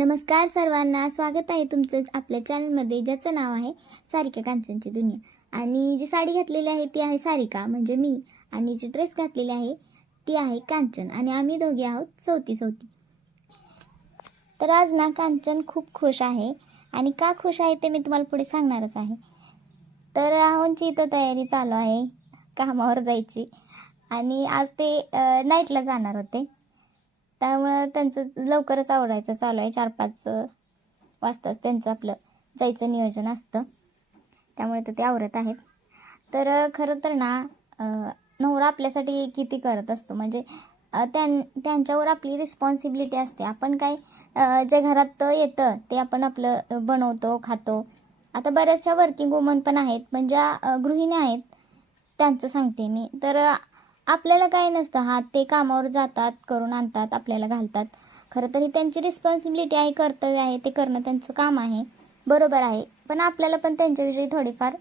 नमस्कार सर्वांना, स्वागत आहे तुमचं आपल्या चॅनलमध्ये, ज्याचं नाव आहे सारिका कांचनची दुनिया. आणि जी साडी घातलेली आहे ती आहे सारिका म्हणजे मी, आणि जी ड्रेस घातलेली आहे ती आहे कांचन, आणि आम्ही दोघे आहोत चौथी. तर आज ना कांचन खूप खुश आहे, आणि का खुश आहे ते मी तुम्हाला पुढे सांगणारच आहे. तर आहोंची इथं तयारी चालू आहे कामावर जायची, आणि आज ते नाईटला जाणार होते, त्यामुळं त्यांचं लवकरच आवरायचं चालू आहे. 4-5 वाजताच त्यांचं आपलं जायचं नियोजन असतं, त्यामुळे तर ते आवरत आहेत. तर खरं तर ना नवरा आपल्यासाठी किती करत असतो, म्हणजे त्यांच्यावर आपली रिस्पॉन्सिबिलिटी असते. आपण काय जे घरात येतं ते आपण आपलं बनवतो, खातो. आता बऱ्याचशा वर्किंग वुमन पण आहेत, पण ज्या गृहिणी आहेत त्यांचं सांगते मी. तर आपल्याला काही नसतं, हां ते कामावर जातात, करून आणतात, आपल्याला घालतात. खरं तर ही त्यांची रिस्पॉन्सिबिलिटी आहे, कर्तव्य आहे, ते करणं त्यांचं काम आहे, बरोबर आहे. पण आपल्याला पण त्यांच्याविषयी थोडीफार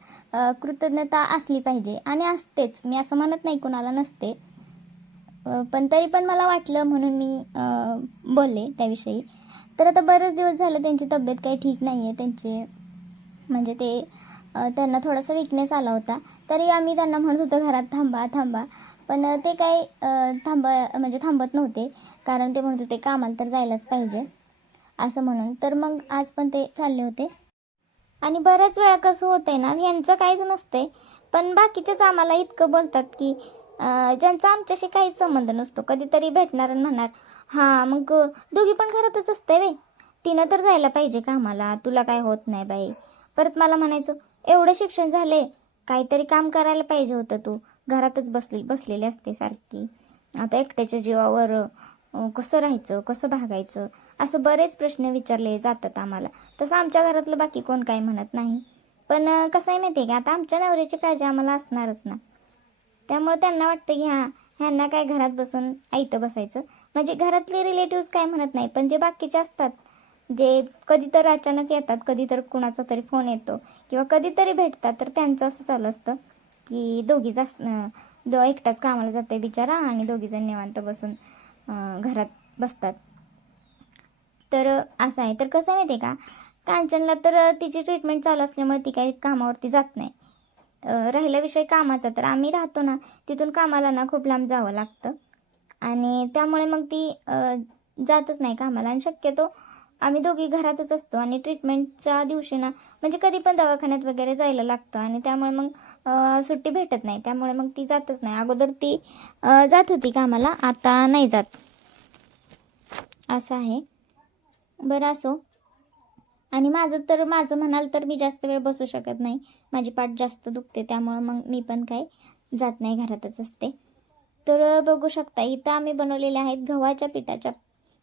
कृतज्ञता असली पाहिजे, आणि असतेच. मी असं म्हणत नाही कुणाला नसते, पण तरी पण मला वाटलं म्हणून मी बोलले त्याविषयी. तर आता बरेच दिवस झालं त्यांची तब्येत काही ठीक नाही आहे. त्यांचे म्हणजे ते त्यांना थोडासा विकनेस आला होता, तरी आम्ही त्यांना म्हणत होतो घरात थांबा थांबा, पण ते काही थांबत नव्हते, कारण ते म्हणत होते कामाला तर जायलाच पाहिजे असं म्हणून. तर मग आज पण ते चालले होते. आणि बऱ्याच वेळा कसं होतंय ना, यांचं काहीच नसतंय, पण बाकीचेच आम्हाला इतकं बोलतात की ज्यांचा आमच्याशी काहीच संबंध नसतो. कधीतरी भेटणार आणि म्हणणार, हां मग दोघी पण घरातच असते वे, तिनं तर जायला पाहिजे कामाला, तुला काय होत नाही बाई. परत मला म्हणायचं, एवढं शिक्षण झाले, काहीतरी काम करायला पाहिजे होतं, तू घरातच बसलेली असते सारखी, आता एकट्याच्या जीवावर कसं राहायचं, कसं भागायचं, असं बरेच प्रश्न विचारले जातात आम्हाला. तसं आमच्या घरातलं बाकी कोण काही म्हणत नाही, पण कसं आहे माहिती आहे का, आता आमच्या नवऱ्याची काळजी आम्हाला असणारच ना. त्यामुळे त्यांना वाटतं की हां ह्यांना काय घरात बसून ऐतं बसायचं. म्हणजे घरातले रिलेटिव्स काय म्हणत नाही, पण जे बाकीचे असतात, जे कधीतरी अचानक येतात, कधीतरी कुणाचा तरी फोन येतो किंवा कधीतरी भेटतात, तर त्यांचं असं चालू असतं की दोघी जास्त एकटाच कामाला जाते बिचारा, आणि दोघीजण निवांत बसून घरात बसतात. तर असं आहे. तर कसं माहिती आहे का, कांचनला तर तिची ट्रीटमेंट चालू असल्यामुळे ती काही कामावरती जात नाही. राहिला विषय कामाचा, तर आम्ही राहतो ना तिथून कामाला ना खूप लांब जावं लागतं, आणि त्यामुळे मग ती जातच नाही कामाला. आणि शक्यतो आम्ही दोघी घरातच असतो, आणि ट्रीटमेंटच्या दिवशी ना म्हणजे कधी पण दवाखान्यात वगैरे जायला लागतं, आणि त्यामुळे मग सुट्टी भेटत नाही. त्यामुळे मग ती जातच नाही. अगोदर ती जात होती कामाला, आता नाही जात, असं आहे. बरं असो. आणि माझं म्हणाल तर मी जास्त वेळ बसू शकत नाही, माझी पाठ जास्त दुखते, त्यामुळं मग मी पण काही जात नाही, घरातच असते. तर बघू शकता, इथं आम्ही बनवलेल्या आहेत गव्हाच्या पिठाच्या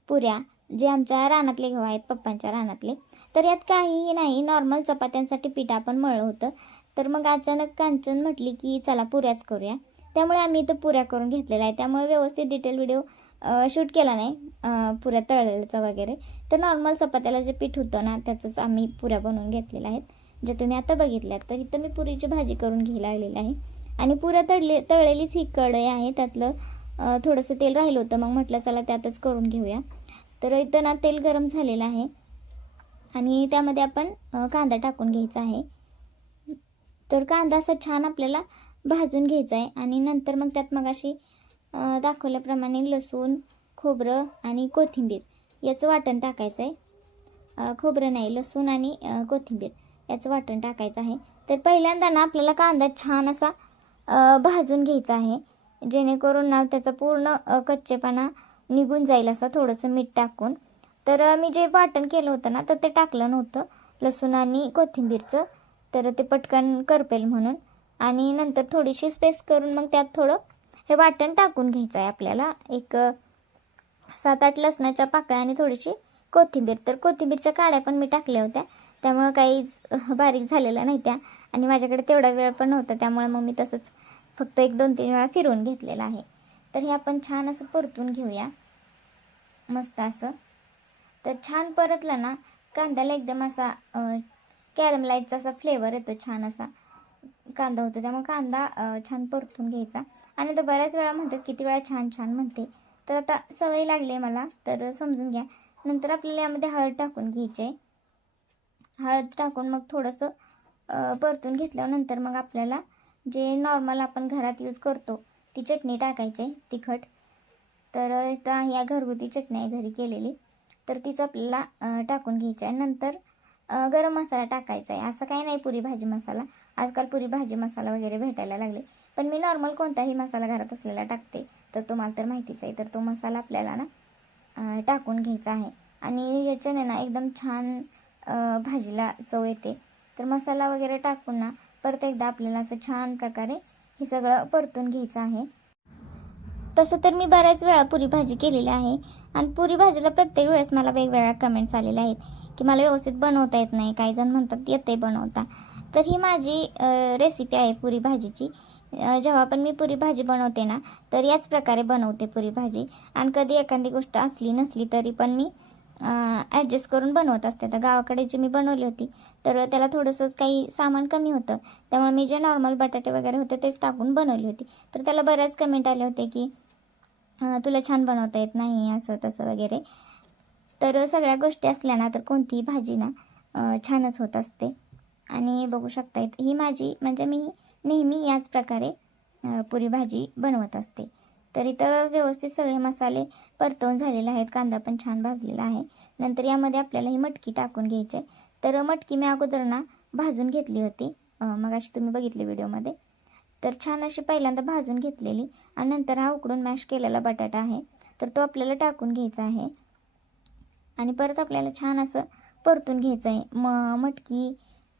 पुऱ्या, जे आमच्या रानातले गव्हा आहेत, पप्पांच्या रानातले. तर यात काहीही नाही, नॉर्मल चपात्यांसाठी पीठ आपण मळलं होतं. तर मग अचानक कांचन म्हटली की चला पुऱ्याच करूया, त्यामुळे आम्ही इथं पुऱ्या करून घेतलेल्या आहे. त्यामुळे व्यवस्थित डिटेल व्हिडिओ शूट केला नाही पुऱ्या तळलेल्याचा वगैरे. तर नॉर्मल चपात्याला जे पीठ होतं ना त्याचंच आम्ही पुऱ्या बनवून घेतलेल्या आहेत, जे तुम्ही आता बघितल्यात. तर इथं मी पुरीची भाजी करून घ्यायला लागलेली आहे, आणि पुऱ्या तळलेलीच ही कढई आहे, त्यातलं थोडंसं तेल राहिलं होतं, मग म्हटलं चला त्यातच करून घेऊया. तर इथं ना तेल गरम झालेलं आहे, आणि त्यामध्ये आपण कांदा टाकून घ्यायचा आहे. तर कांदा असा छान आपल्याला भाजून घ्यायचा आहे, आणि नंतर मग त्यात मग अशी दाखवल्याप्रमाणे लसूण, खोबरं आणि कोथिंबीर याचं वाटण टाकायचं आहे. खोबरं नाही, लसूण आणि कोथिंबीर याचं वाटण टाकायचं आहे. तर पहिल्यांदा ना आपल्याला कांदा छान असा भाजून घ्यायचा आहे, जेणेकरून ना त्याचा पूर्ण कच्चेपणा निघून जाईल, असं थोडंसं मीठ टाकून. तर मी जे वाटण केलं होतं ना, तर ते टाकलं नव्हतं लसूण आणि कोथिंबीरचं, तर ते पटकन करपेल म्हणून. आणि नंतर थोडीशी स्पेस करून मग त्यात थोडं हे वाटण टाकून घ्यायचं आहे आपल्याला. एक 7-8 लसणाच्या पाकळ्या आणि थोडीशी कोथिंबीर. तर कोथिंबीरच्या काड्या पण मी टाकल्या होत्या, त्यामुळं काहीच बारीक झालेल्या नाही त्या, आणि माझ्याकडे तेवढा वेळ पण नव्हता, त्यामुळे मग मी तसंच फक्त 1-2-3 वेळा फिरवून घेतलेलं आहे. तर हे आपण छान असं परतून घेऊया, मस्त असं. तर छान परतलं ना, कांद्याला एकदम असा कॅरमलाईजचा असा फ्लेवर येतो, छान असा कांदा होतो, त्यामुळे कांदा छान परतून घ्यायचा. आणि तर बऱ्याच वेळा म्हणतात किती वेळा छान छान म्हणते, तर आता सवय लागली आहे मला, तर समजून घ्या. नंतर आपल्याला यामध्ये हळद टाकून घ्यायची आहे. हळद टाकून मग थोडंसं परतून घेतल्यानंतर मग आपल्याला जे नॉर्मल आपण घरात यूज करतो ती चटणी टाकायची आहे तिखट. तर इथं या घरगुती चटणी आहे घरी केलेली, तर तीच आपल्याला टाकून घ्यायची आहे. नंतर गरम मसाला टाकायचा आहे. असं काही नाही पुरी भाजी मसाला, आजकाल पुरी भाजी मसाला वगैरे भेटायला लागले, पण मी नॉर्मल कोणताही मसाला घरात असलेला टाकते, तर तुम्हाला तर माहितीच आहे. तर तो मसाला आपल्याला ना टाकून घ्यायचा आहे आणि याच्याने ना एकदम छान भाजीला चव येते. तर मसाला वगैरे टाकून ना परत एकदा आपल्याला असं छान प्रकारे हे सगळं परतून घ्यायचं आहे. तसं तर मी बऱ्याच वेळा पुरी भाजी केलेली आहे आणि पुरी भाजीला प्रत्येक वेळेस मला वेगवेगळ्या कमेंट्स आलेल्या आहेत की मला व्यवस्थित बनवता येत नाही, काही जण म्हणतात येते बनवता. तर ही माझी रेसिपी आहे पुरी भाजीची. जेव्हा पण मी पुरी भाजी बनवते ना तर याच प्रकारे बनवते पुरी भाजी. आणि कधी एखादी गोष्ट असली नसली तरी पण मी ॲडजस्ट करून बनवत असते. तर गावाकडे जी मी बनवली होती तर त्याला थोडंसं काही सामान कमी होतं, त्यामुळे मी जे नॉर्मल बटाटे वगैरे होते तेच टाकून बनवली होती. तर त्याला बऱ्याच कमेंट आले होते की तुला छान बनवता येत नाही असं तसं वगैरे. तर सगळ्या गोष्टी असल्या ना तर कोणतीही भाजी ना छानच होत असते. आणि बघू शकता ही माझी म्हणजे मी नेहमी याच प्रकारे पुरी भाजी बनवत असते. तर इथं व्यवस्थित सगळे मसाले परतवून झालेले आहेत, कांदा पण छान भाजलेला आहे. नंतर यामध्ये आपल्याला ही मटकी टाकून घ्यायची आहे. तर मटकी मी अगोदर ना भाजून घेतली होती, मग अशी तुम्ही बघितली व्हिडिओमध्ये. तर छान अशी पहिल्यांदा भाजून घेतलेली आणि नंतर हा उकडून मॅश केलेला बटाटा आहे तर तो आपल्याला टाकून घ्यायचा आहे आणि परत आपल्याला छान असं परतून घ्यायचं आहे. मटकी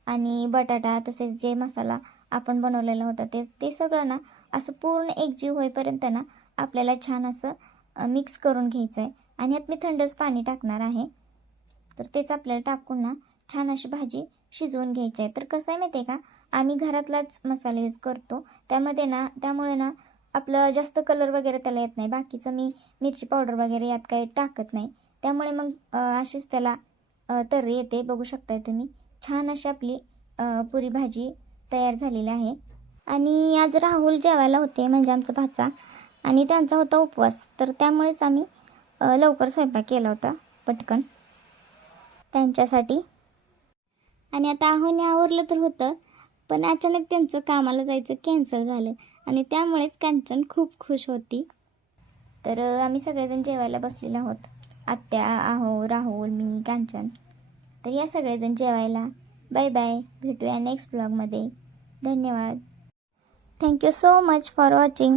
आणि बटाटा तसेच जे मसाला आपण बनवलेला होता ते सगळं ना असं पूर्ण एकजीव होईपर्यंत ना आपल्याला छान असं मिक्स करून घ्यायचं आहे. आणि यात मी थंडच पाणी टाकणार आहे. तर तेच आपल्याला टाकून ना छान अशी भाजी शिजवून घ्यायची आहे. तर कसं आहे माहिती आहे का, आम्ही घरातलाच मसाला यूज करतो, त्यामुळे ना आपलं जास्त कलर वगैरे त्याला येत नाही. बाकीचं मी मिरची पावडर वगैरे यात काही टाकत नाही, त्यामुळे मग अशीच त्याला तर्री येते. बघू शकताय तुम्ही छान अशी आपली पुरी भाजी तयार झालेली आहे. आणि आज राहुल जेवायला होते म्हणजे आमचा भाचा, आणि त्यांचा होता उपवास, तर त्यामुळेच आम्ही लवकर स्वयंपाक केला होता पटकन त्यांच्यासाठी. आणि आता आहोने आवरलं तर होतं, पण अचानक त्यांचं कामाला जायचं कॅन्सल झालं आणि त्यामुळेच कांचन खूप खुश होती. तर आम्ही सगळेजण जेवायला बसलेलो आहोत, आत्या, आहो, राहुल, मी, कांचन. तर या सगळेजण जेवायला. बाय बाय, भेटूया नेक्स्ट ब्लॉगमध्ये. धन्यवाद. Thank you so much for watching.